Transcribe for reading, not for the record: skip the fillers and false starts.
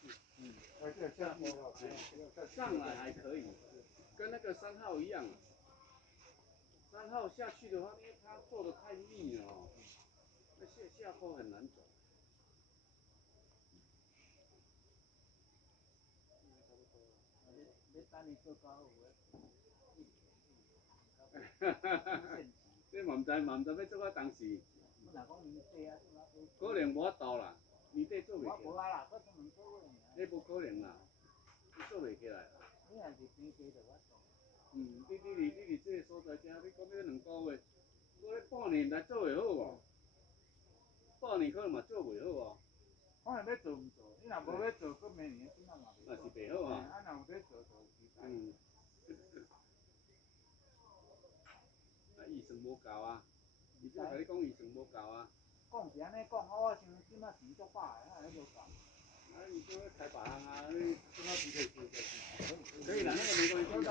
去。上来还可以，跟那个3号一样。3号下去的话，因为它做的太密了哦，那下坡很难走。这嘛唔知要做到当时。可能无法度啦，年底做袂起。你无可能啦，你做袂起来啦。你伫这个所在遮，你讲要2个月，过了半年来做会好无？半年可能嘛做袂好哦。看要做唔做，你若无要做，过明年怎啊嘛袂。嘛是袂好啊。啊，若有要做就有期待。预算无够啊，伊即甲你讲预算无够啊。讲是安尼讲，我想即摆钱足饱的，哪会无够？你就开别行啊，你即摆钱可以可以啦，那个没关系。